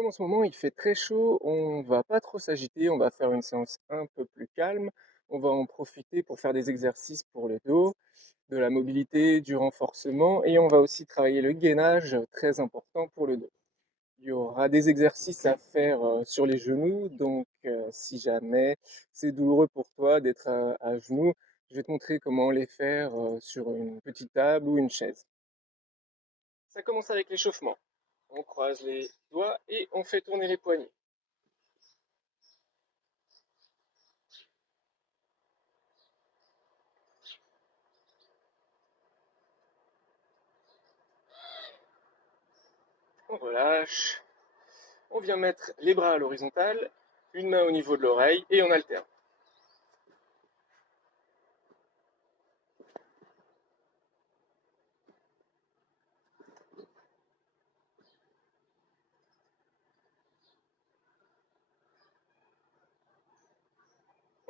Comme en ce moment il fait très chaud, on va pas trop s'agiter, on va faire une séance un peu plus calme. On va en profiter pour faire des exercices pour le dos, de la mobilité, du renforcement et on va aussi travailler le gainage, très important pour le dos. Il y aura des exercices à faire sur les genoux, donc si jamais c'est douloureux pour toi d'être à genoux, je vais te montrer comment les faire sur une petite table ou une chaise. Ça commence avec l'échauffement. On croise les doigts et on fait tourner les poignets. On relâche. On vient mettre les bras à l'horizontale, une main au niveau de l'oreille et on alterne.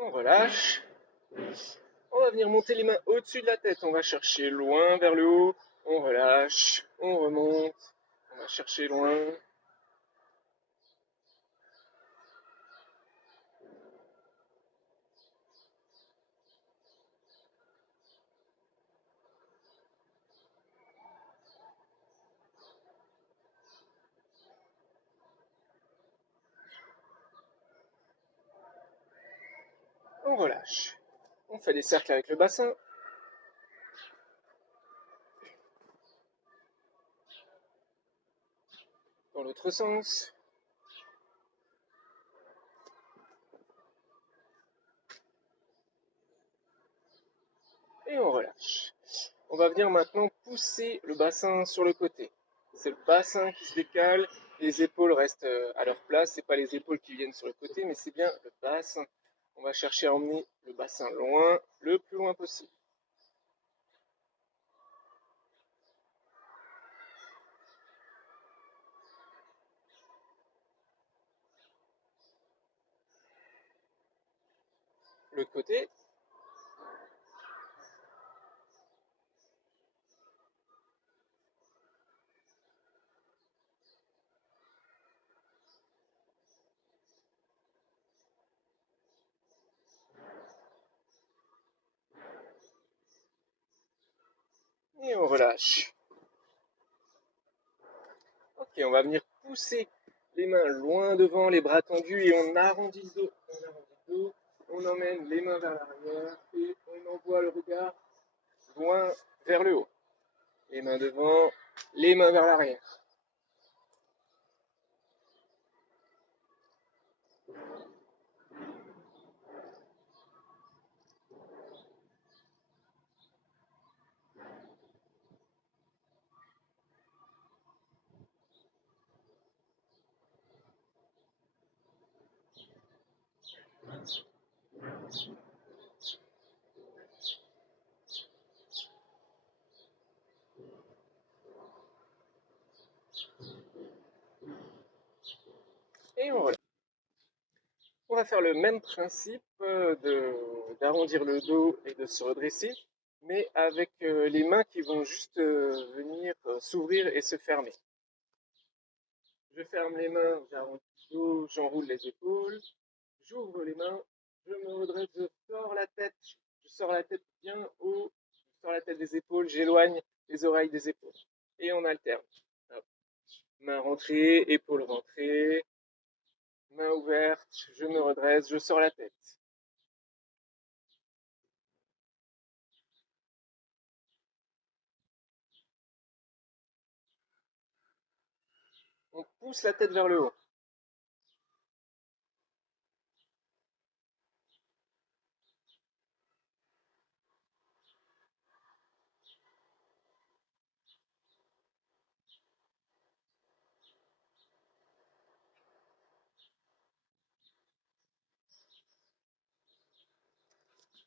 On relâche. On va venir monter les mains au-dessus de la tête. On va chercher loin vers le haut. On relâche. On remonte. On va chercher loin. On relâche. On fait des cercles avec le bassin. Dans l'autre sens. Et on relâche. On va venir maintenant pousser le bassin sur le côté. C'est le bassin qui se décale, les épaules restent à leur place. C'est pas les épaules qui viennent sur le côté, mais c'est bien le bassin. On va chercher à emmener le bassin loin, le plus loin possible. L'autre côté. Et on relâche. Ok, on va venir pousser les mains loin devant, les bras tendus et on arrondit le dos. On arrondit le dos, on emmène les mains vers l'arrière et on envoie le regard loin vers le haut. Les mains devant, les mains vers l'arrière. Et on relâche. On va faire le même principe d'arrondir le dos et de se redresser, mais avec les mains qui vont juste venir s'ouvrir et se fermer. Je ferme les mains, j'arrondis le dos, j'enroule les épaules, j'ouvre les mains, je me redresse, je sors la tête bien haut, je sors la tête des épaules, j'éloigne les oreilles des épaules. Et on alterne. Hop. Main rentrée, épaule rentrée, main ouverte, je me redresse, je sors la tête. On pousse la tête vers le haut.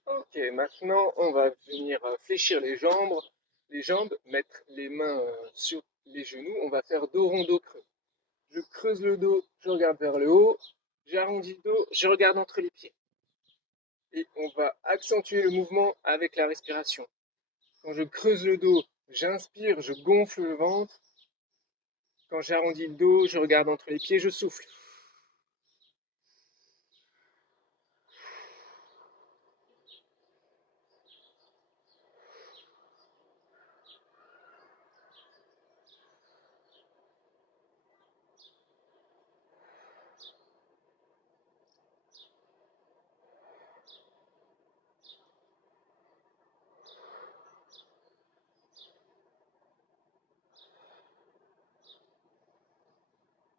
Ok, maintenant on va venir fléchir les jambes, mettre les mains sur les genoux. On va faire dos rond, dos creux. Je creuse le dos, je regarde vers le haut, j'arrondis le dos, je regarde entre les pieds. Et on va accentuer le mouvement avec la respiration. Quand je creuse le dos, j'inspire, je gonfle le ventre. Quand j'arrondis le dos, je regarde entre les pieds, je souffle.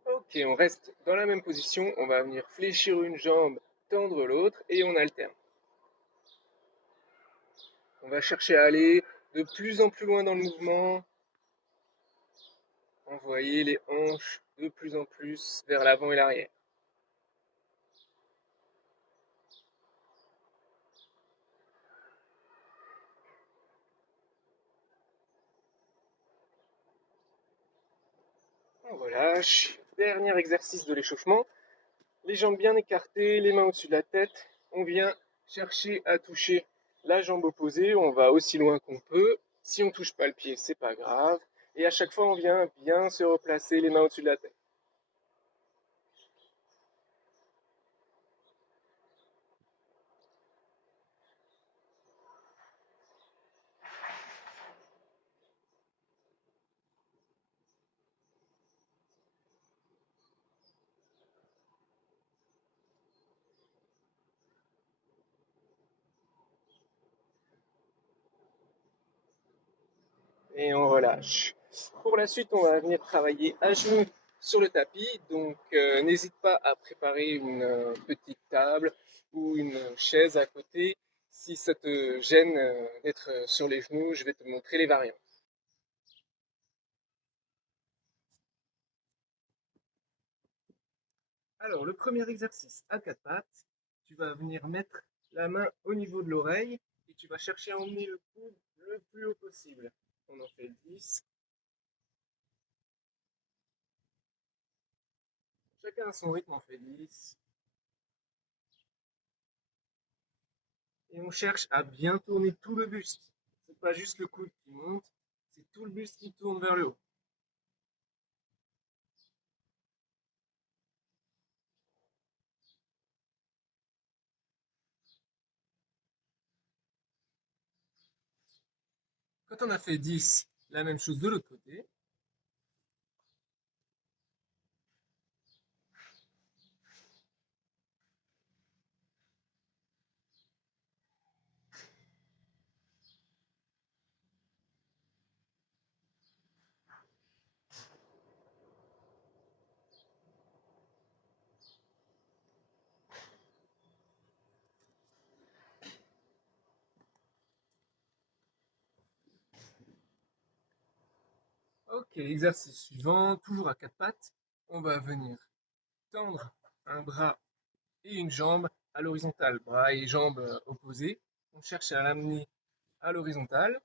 Ok, on reste dans la même position, on va venir fléchir une jambe, tendre l'autre et on alterne. On va chercher à aller de plus en plus loin dans le mouvement, envoyer les hanches de plus en plus vers l'avant et l'arrière. On relâche. Dernier exercice de l'échauffement. Les jambes bien écartées, les mains au-dessus de la tête. On vient chercher à toucher la jambe opposée. On va aussi loin qu'on peut. Si on ne touche pas le pied, c'est pas grave. Et à chaque fois, on vient bien se replacer les mains au-dessus de la tête. Et on relâche. Pour la suite, on va venir travailler à genoux sur le tapis. Donc, n'hésite pas à préparer une petite table ou une chaise à côté. Si ça te gêne d'être sur les genoux, je vais te montrer les variantes. Alors, le premier exercice à quatre pattes, tu vas venir mettre la main au niveau de l'oreille et tu vas chercher à emmener le coude le plus haut possible. On en fait 10. Chacun à son rythme en fait 10. Et on cherche à bien tourner tout le buste. C'est pas juste le coude qui monte, c'est tout le buste qui tourne vers le haut. Quand on a fait 10, la même chose de l'autre côté. Ok, l'exercice suivant, toujours à quatre pattes, on va venir tendre un bras et une jambe à l'horizontale, bras et jambes opposés. On cherche à l'amener à l'horizontale.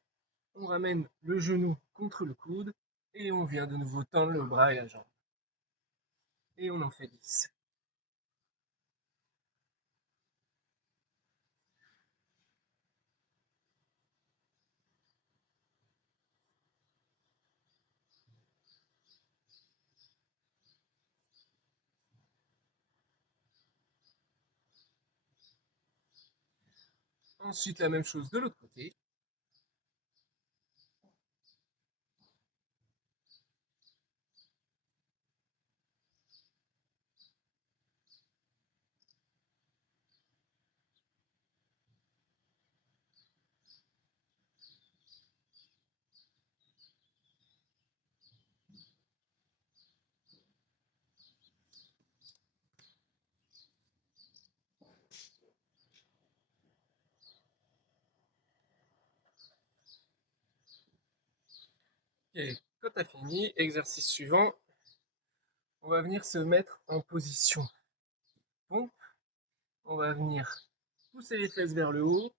On ramène le genou contre le coude et on vient de nouveau tendre le bras et la jambe. Et on en fait 10. Ensuite, la même chose de l'autre côté. Et quand tu as fini, exercice suivant, on va venir se mettre en position pompe. On va venir pousser les fesses vers le haut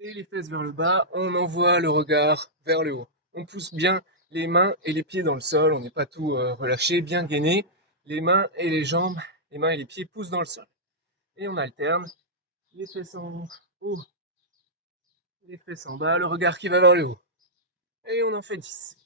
et les fesses vers le bas. On envoie le regard vers le haut. On pousse bien les mains et les pieds dans le sol. On n'est pas tout relâché, bien gainé. Les mains et les jambes, les mains et les pieds poussent dans le sol. Et on alterne les fesses en haut, les fesses en bas, le regard qui va vers le haut. Et on en fait 10.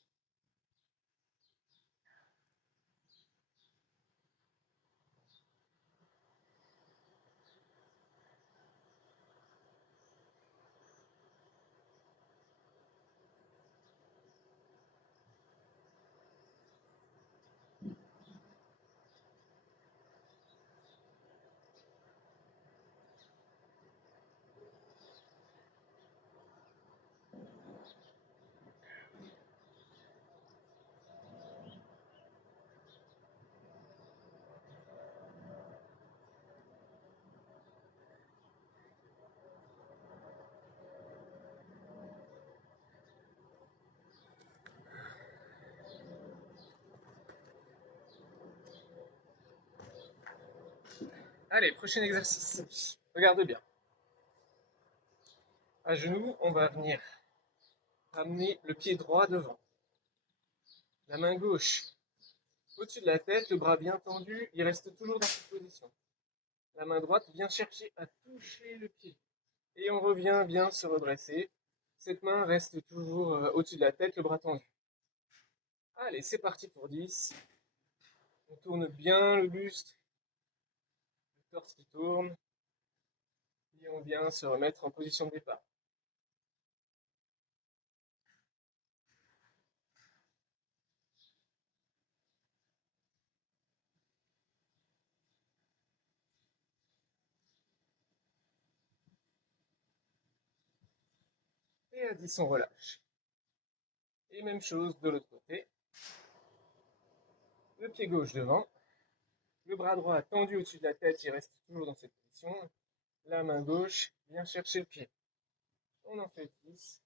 Allez, prochain exercice. Regarde bien. À genoux, on va venir ramener le pied droit devant. La main gauche au-dessus de la tête, le bras bien tendu, il reste toujours dans cette position. La main droite vient chercher à toucher le pied. Et on revient bien se redresser. Cette main reste toujours au-dessus de la tête, le bras tendu. Allez, c'est parti pour 10. On tourne bien le buste, le torse qui tourne. Et on vient se remettre en position de départ. Et à 10, on relâche. Et même chose de l'autre côté. Le pied gauche devant. Le bras droit tendu au-dessus de la tête, il reste toujours dans cette position. La main gauche vient chercher le pied. On en fait 10.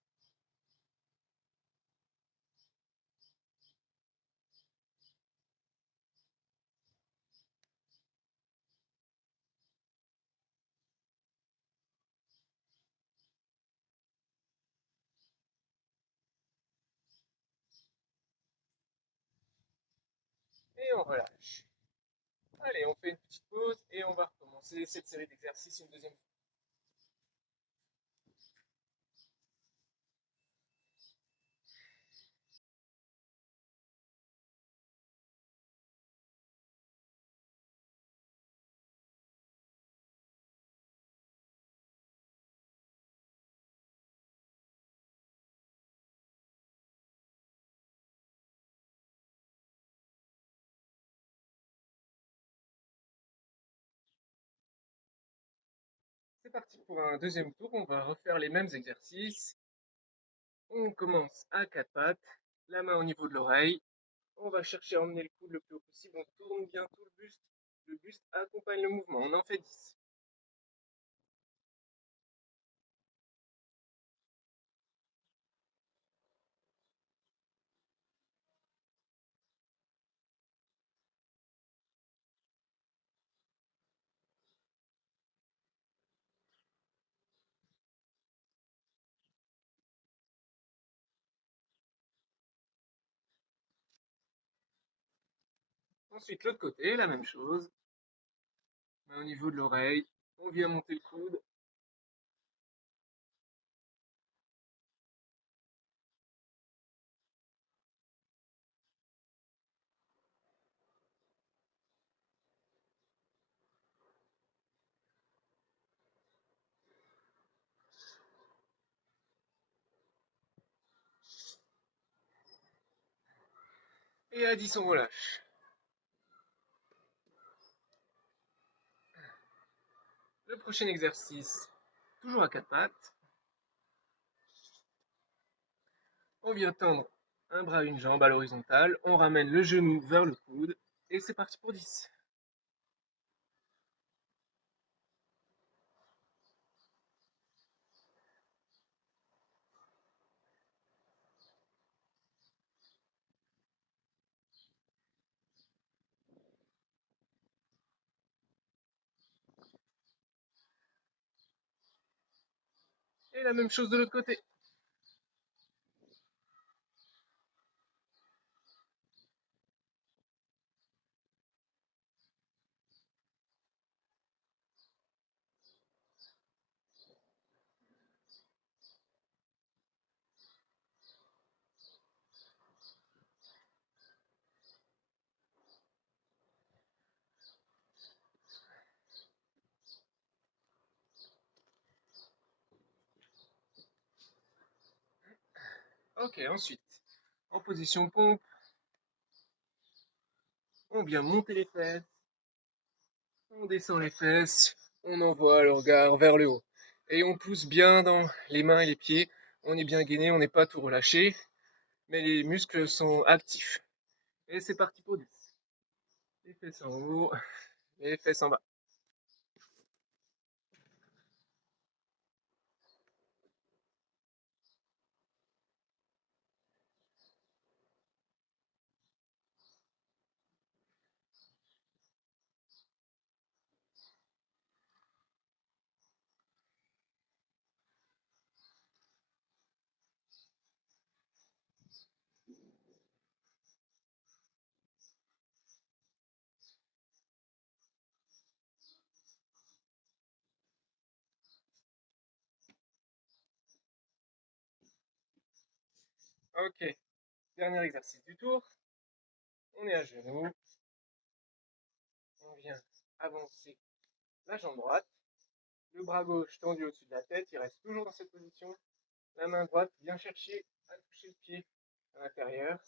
Et on relâche. Allez, on fait une petite pause et on va recommencer cette série d'exercices une deuxième fois. C'est parti pour un deuxième tour, on va refaire les mêmes exercices. On commence à quatre pattes, la main au niveau de l'oreille. On va chercher à emmener le coude le plus haut possible, on tourne bien tout le buste. Le buste accompagne le mouvement, on en fait 10. Ensuite, l'autre côté, la même chose. Main au niveau de l'oreille, on vient monter le coude. Et à 10, on relâche. Le prochain exercice, toujours à quatre pattes. On vient tendre un bras, une jambe à l'horizontale. On ramène le genou vers le coude. Et c'est parti pour 10. Et la même chose de l'autre côté. Ok, ensuite, en position pompe, on vient monter les fesses, on descend les fesses, on envoie le regard vers le haut. Et on pousse bien dans les mains et les pieds. On est bien gainé, on n'est pas tout relâché, mais les muscles sont actifs. Et c'est parti pour 10. Les fesses en haut, les fesses en bas. Ok, dernier exercice du tour. On est à genoux. On vient avancer la jambe droite. Le bras gauche tendu au-dessus de la tête. Il reste toujours dans cette position. La main droite vient chercher à toucher le pied à l'intérieur.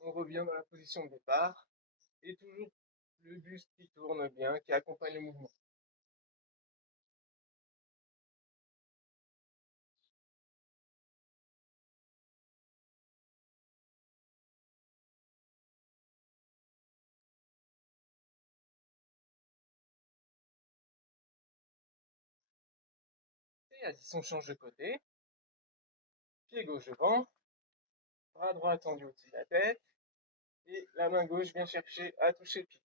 On revient dans la position de départ. Et toujours le buste qui tourne bien, qui accompagne le mouvement. Et à 10, on change de côté. Pied gauche devant. Bras droit tendu au-dessus de la tête. Et la main gauche vient chercher à toucher le pied.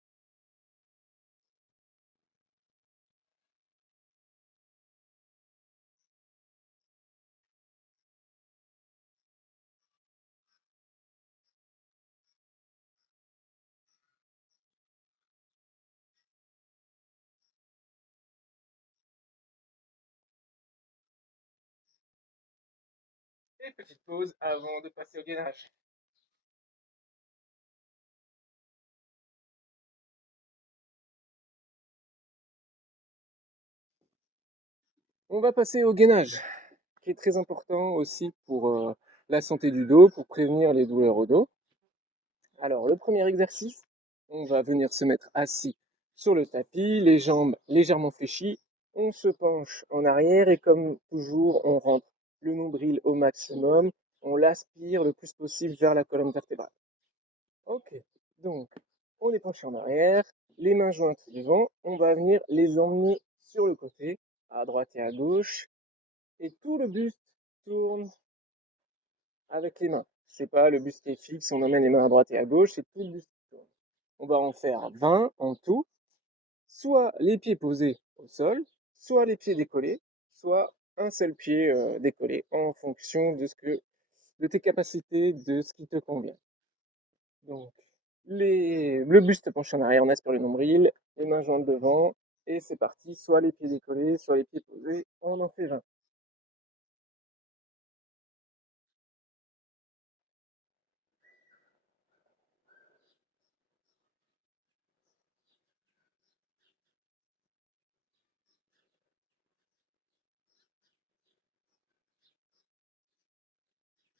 Et petite pause avant de passer au gainage. On va passer au gainage, qui est très important aussi pour la santé du dos, pour prévenir les douleurs au dos. Alors, le premier exercice, on va venir se mettre assis sur le tapis, les jambes légèrement fléchies. On se penche en arrière et comme toujours, on rentre le nombril au maximum. On l'aspire le plus possible vers la colonne vertébrale. Ok, donc on est penché en arrière, les mains jointes devant. On va venir les emmener sur le côté, à droite et à gauche. Et tout le buste tourne avec les mains. C'est pas le buste qui est fixe, on emmène les mains à droite et à gauche, c'est tout le buste qui tourne. On va en faire 20 en tout, soit les pieds posés au sol, soit les pieds décollés, soit un seul pied décollé en fonction de tes capacités, de ce qui te convient. Donc, le buste penché en arrière, on aspire le nombril, les mains jointes devant, et c'est parti, soit les pieds décollés, soit les pieds posés, on en fait 20.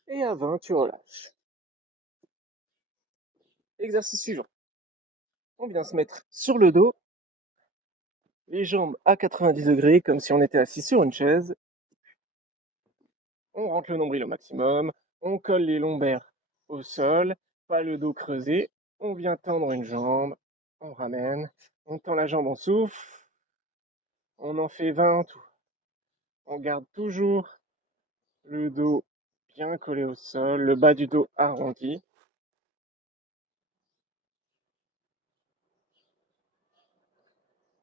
Et à 20, tu relâches. Exercice suivant. On vient se mettre sur le dos, les jambes à 90 degrés, comme si on était assis sur une chaise. On rentre le nombril au maximum, on colle les lombaires au sol, pas le dos creusé. On vient tendre une jambe, on ramène, on tend la jambe, on souffle. On en fait 20 en tout. On garde toujours le dos bien collé au sol, le bas du dos arrondi.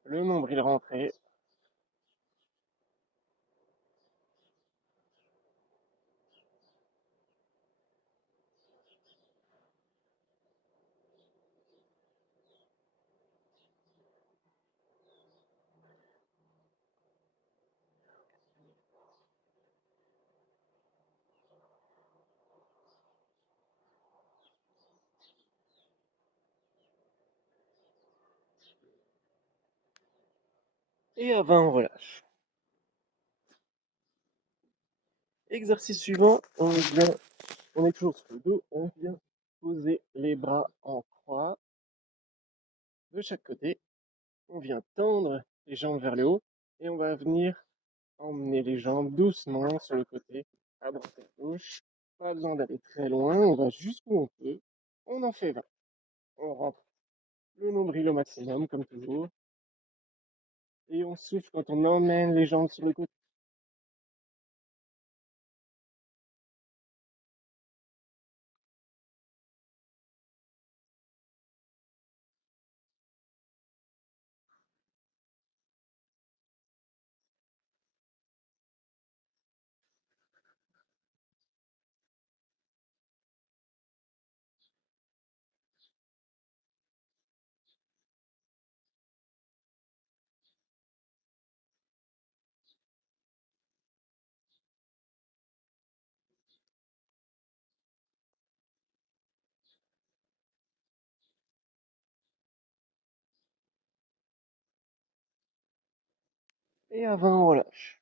Le nombril rentré. Et à 20, on relâche. Exercice suivant, on est toujours sur le dos, on vient poser les bras en croix de chaque côté. On vient tendre les jambes vers le haut et on va venir emmener les jambes doucement sur le côté, à droite et à gauche. Pas besoin d'aller très loin, on va jusqu'où on peut. On en fait 20. On rentre le nombril au maximum, comme toujours. Et on souffle quand on emmène les jambes sur le côté. Et à 20, on relâche.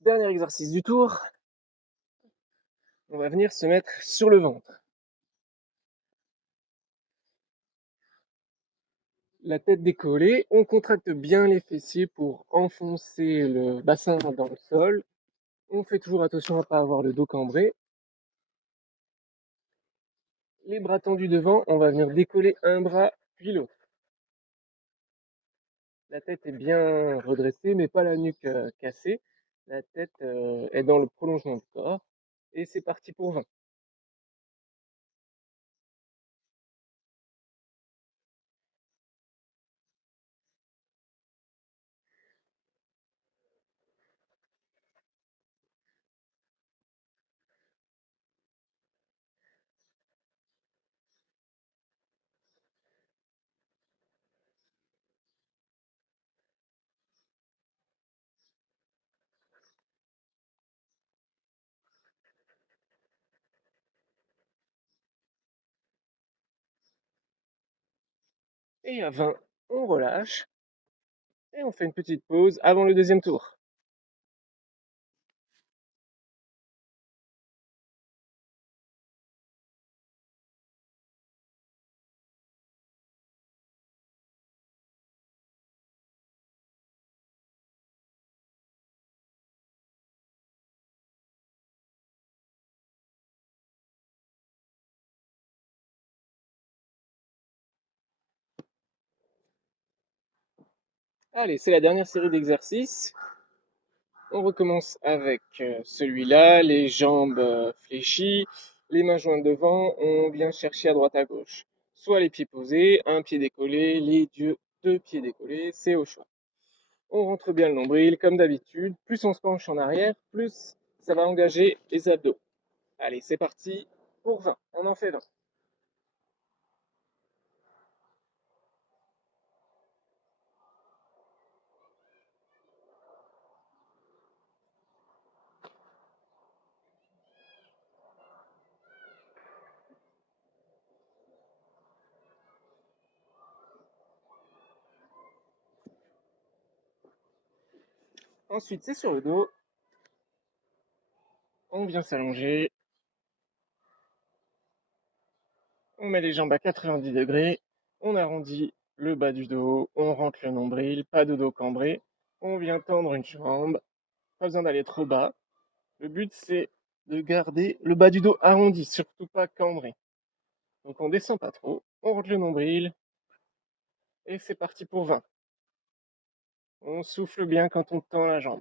Dernier exercice du tour, on va venir se mettre sur le ventre. La tête décollée, on contracte bien les fessiers pour enfoncer le bassin dans le sol. On fait toujours attention à ne pas avoir le dos cambré. Les bras tendus devant, on va venir décoller un bras puis l'autre. La tête est bien redressée, mais pas la nuque cassée. La tête est dans le prolongement du corps. Et c'est parti pour 20. Et à 20, on relâche. Et on fait une petite pause avant le deuxième tour. Allez, c'est la dernière série d'exercices. On recommence avec celui-là, les jambes fléchies, les mains jointes devant, on vient chercher à droite à gauche. Soit les pieds posés, un pied décollé, deux pieds décollés, c'est au choix. On rentre bien le nombril comme d'habitude, plus on se penche en arrière, plus ça va engager les abdos. Allez, c'est parti pour 20, on en fait 20. Ensuite, c'est sur le dos, on vient s'allonger, on met les jambes à 90 degrés, on arrondit le bas du dos, on rentre le nombril, pas de dos cambré, on vient tendre une jambe, pas besoin d'aller trop bas. Le but c'est de garder le bas du dos arrondi, surtout pas cambré. Donc on descend pas trop, on rentre le nombril et c'est parti pour 20. On souffle bien quand on tend la jambe.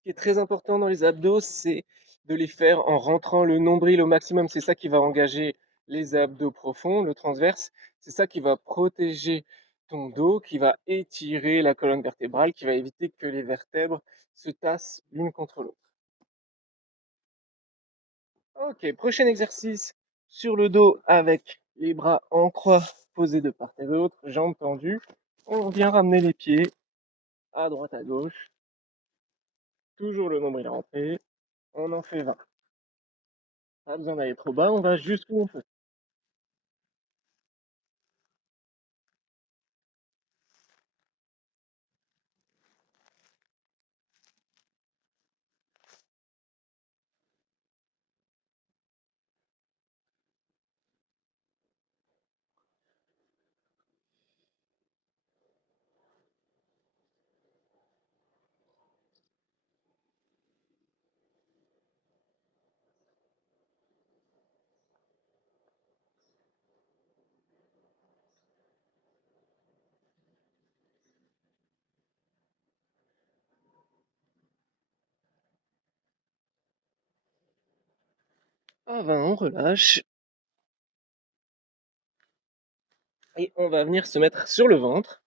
Ce qui est très important dans les abdos, c'est de les faire en rentrant le nombril au maximum. C'est ça qui va engager les abdos profonds, le transverse. C'est ça qui va protéger ton dos, qui va étirer la colonne vertébrale, qui va éviter que les vertèbres se tassent l'une contre l'autre. Ok, prochain exercice sur le dos avec les bras en croix posés de part et d'autre, jambes tendues. On vient ramener les pieds à droite à gauche, toujours le nombril rentré. On en fait 20. Pas besoin d'aller trop bas, on va jusqu'où on peut. À 20, on relâche et on va venir se mettre sur le ventre.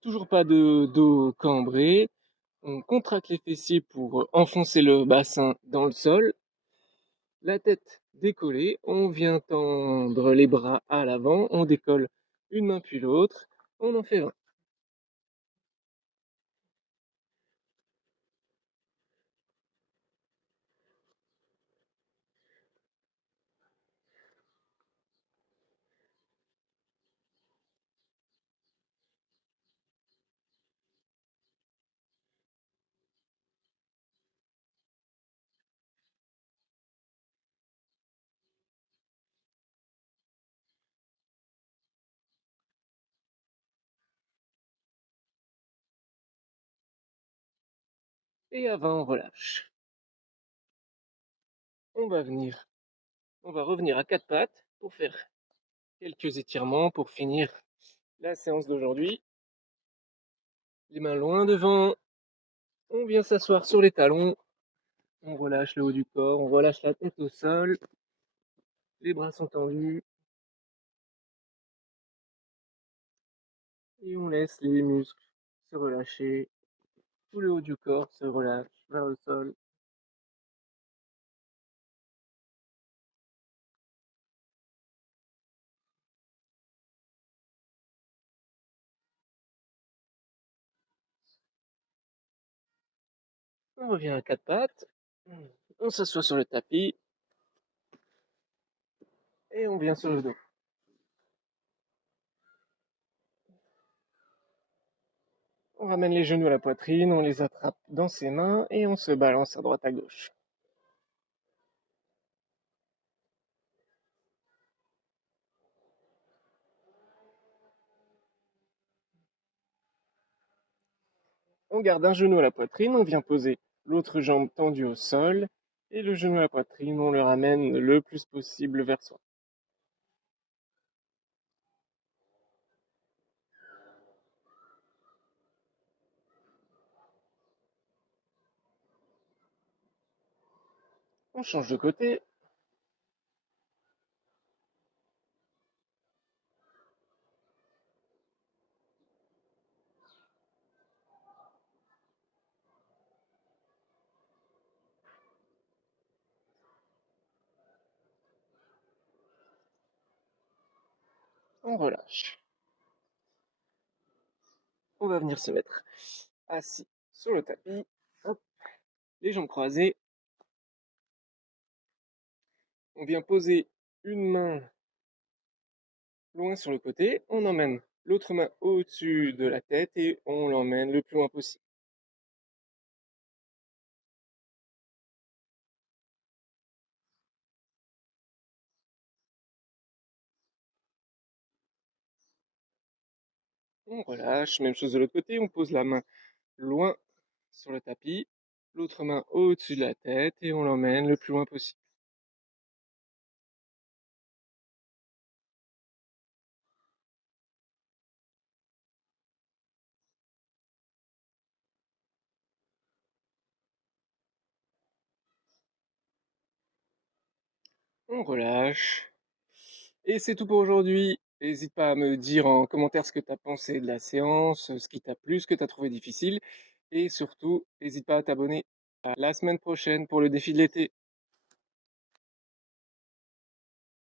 Toujours pas de dos cambré. On contracte les fessiers pour enfoncer le bassin dans le sol. La tête décollée, on vient tendre les bras à l'avant, on décolle une main puis l'autre, on en fait 20. Et à 20, on relâche. On va revenir à quatre pattes pour faire quelques étirements pour finir la séance d'aujourd'hui. Les mains loin devant, on vient s'asseoir sur les talons, on relâche le haut du corps, on relâche la tête au sol, les bras sont tendus et on laisse les muscles se relâcher, tout le haut du corps se relâche vers le sol. On revient à quatre pattes, on s'assoit sur le tapis et on vient sur le dos. On ramène les genoux à la poitrine, on les attrape dans ses mains et on se balance à droite à gauche. On garde un genou à la poitrine, on vient poser l'autre jambe tendue au sol et le genou à la poitrine, on le ramène le plus possible vers soi. On change de côté, on relâche. On va venir se mettre assis sur le tapis, hop, les jambes croisées. On vient poser une main loin sur le côté, on emmène l'autre main au-dessus de la tête et on l'emmène le plus loin possible. On relâche, même chose de l'autre côté, on pose la main loin sur le tapis, l'autre main au-dessus de la tête et on l'emmène le plus loin possible. On relâche. Et c'est tout pour aujourd'hui. N'hésite pas à me dire en commentaire ce que tu as pensé de la séance, ce qui t'a plu, ce que tu as trouvé difficile. Et surtout, n'hésite pas à t'abonner à la semaine prochaine pour le défi de l'été.